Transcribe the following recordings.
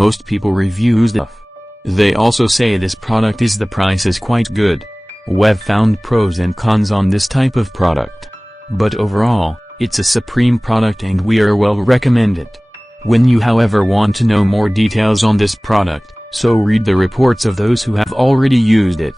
Most people reviews it. They also say this product is the price is quite good. We've found pros and cons on this type of product. But overall, it's a supreme product and we are well recommend it. When you however want to know more details on this product, so read the reports of those who have already used it.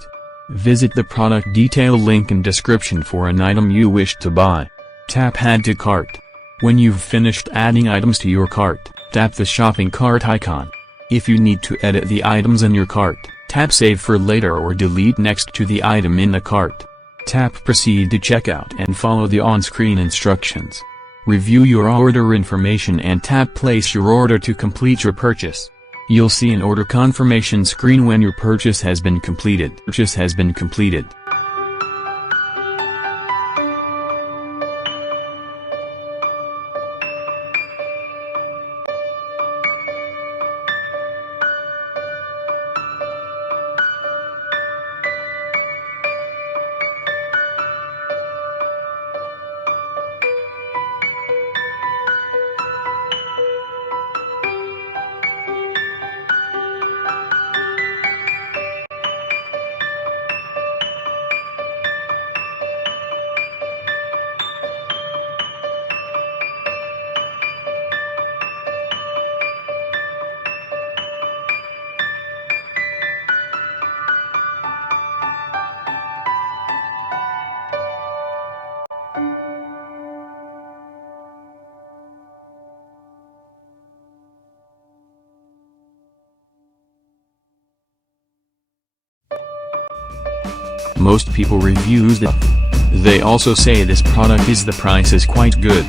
Visit the product detail link in description for an item you wish to buy. Tap Add to Cart. When you've finished adding items to your cart, tap the shopping cart icon. If you need to edit the items in your cart, tap Save for later or delete next to the item in the cart. Tap Proceed to checkout and follow the on-screen instructions. Review your order information and tap Place your order to complete your purchase. You'll see an order confirmation screen when your purchase has been completed. Most people reviews it. They also say this product is the price is quite good.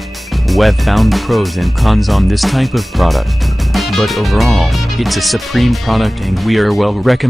We've found pros and cons on this type of product. But overall, it's a supreme product and we are well recommend.